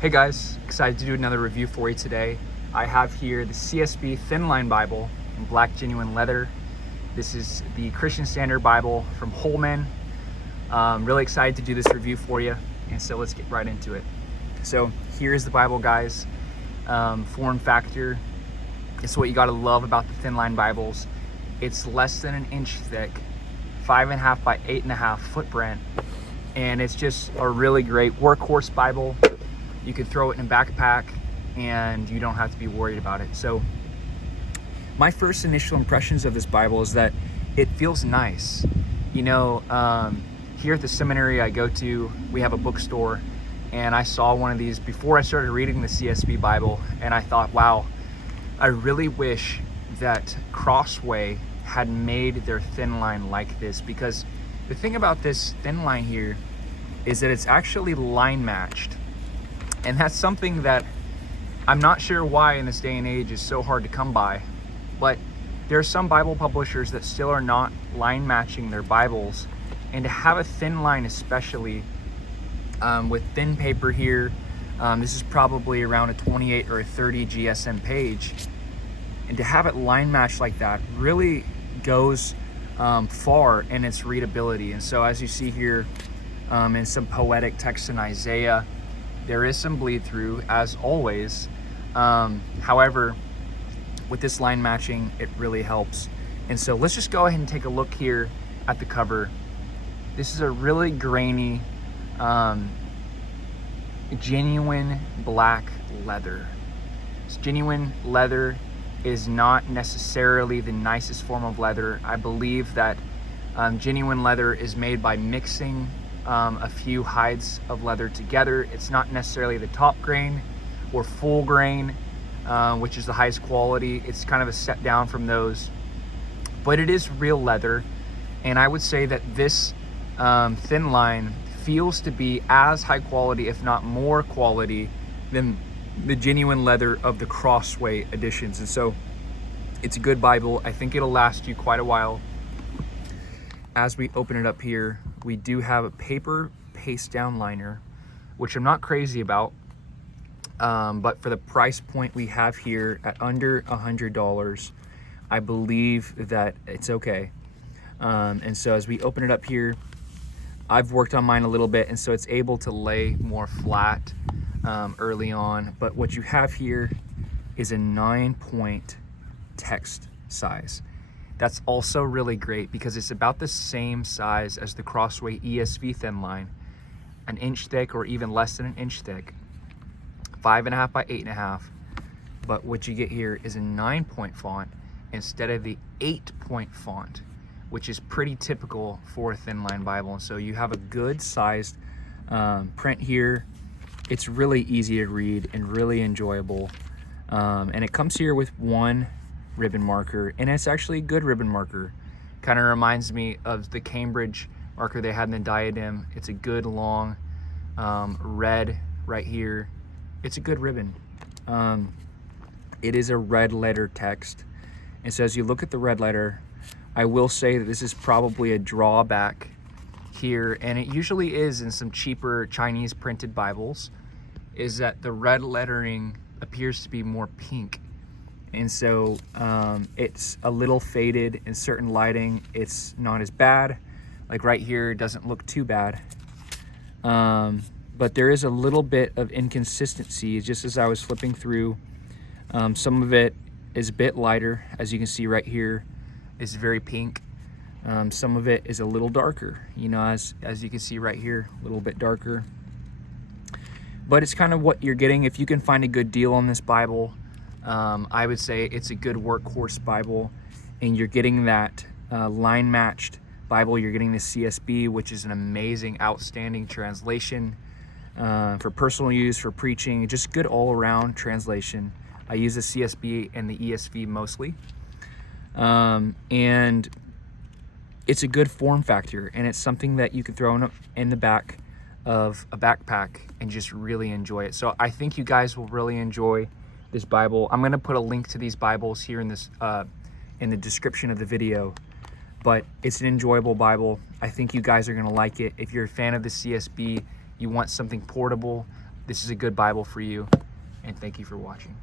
Hey guys, excited to do another review for you today. I have here the CSB Thinline Bible in black genuine leather. This is the Christian Standard Bible from Holman. Really excited to do this review for you, and so let's get right into it. So here's the Bible, guys. Form factor, it's what you gotta love about the Thinline Bibles. It's less than an inch thick, 5.5 by 8.5 footprint, and it's just a really great workhorse Bible. You could throw it in a backpack and you don't have to be worried about it. So my first initial impressions of this Bible is that it feels nice. You know, here at the seminary I go to, we have a bookstore, and I saw one of these before I started reading the CSB Bible, and I thought, wow, I really wish that Crossway had made their thin line like this, because the thing about this thin line here is that it's actually line matched. And that's something that I'm not sure why in this day and age is so hard to come by, but there are some Bible publishers that still are not line matching their Bibles, and to have a thin line, especially with thin paper here, this is probably around a 28 or a 30 GSM page, and to have it line matched like that really goes far in its readability. And so as you see here in some poetic text in Isaiah, there is some bleed through, as always. However, with this line matching, it really helps. And so let's just go ahead and take a look here at the cover. This is a really grainy, genuine black leather. This genuine leather is not necessarily the nicest form of leather. I believe that genuine leather is made by mixing a few hides of leather together. It's not necessarily the top grain or full grain, which is the highest quality. It's kind of a step down from those, but it is real leather. And I would say that this thin line feels to be as high quality, if not more quality, than the genuine leather of the Crossway editions. And so it's a good Bible. I think it'll last you quite a while. As we open it up here, we do have a paper paste down liner, which I'm not crazy about, but for the price point we have here at under $100, I believe that it's okay. And so as we open it up here, I've worked on mine a little bit, and so it's able to lay more flat early on. But what you have here is a 9-point text size. That's also really great because it's about the same size as the Crossway ESV thin line, an inch thick or even less than an inch thick, 5.5 by 8.5. But what you get here is a 9-point font instead of the 8-point font, which is pretty typical for a thin line Bible. And so you have a good sized print here. It's really easy to read and really enjoyable. And it comes here with one ribbon marker, and it's actually a good ribbon marker. Kind of reminds me of the Cambridge marker they had in the diadem. It's a good long red right here. It's a good ribbon. It is a red letter text, and so as you look at the red letter, I will say that this is probably a drawback here, and it usually is in some cheaper Chinese printed Bibles, is that the red lettering appears to be more pink. And so it's a little faded in certain lighting. It's not as bad. Like right here, it doesn't look too bad. But there is a little bit of inconsistency just as I was flipping through. Some of it is a bit lighter, as you can see right here. It's very pink. Some of it is a little darker, you know, as you can see right here, a little bit darker. But it's kind of what you're getting. If you can find a good deal on this Bible, I would say it's a good workhorse Bible, and you're getting that line matched Bible. You're getting the CSB, which is an amazing, outstanding translation for personal use, for preaching, just good all around translation. I use the CSB and the ESV mostly. And it's a good form factor, and it's something that you could throw in the back of a backpack and just really enjoy it. So I think you guys will really enjoy this Bible. I'm going to put a link to these Bibles here in this in the description of the video, but it's an enjoyable Bible. I think you guys are going to like it. If you're a fan of the CSB, you want something portable, this is a good Bible for you, and thank you for watching.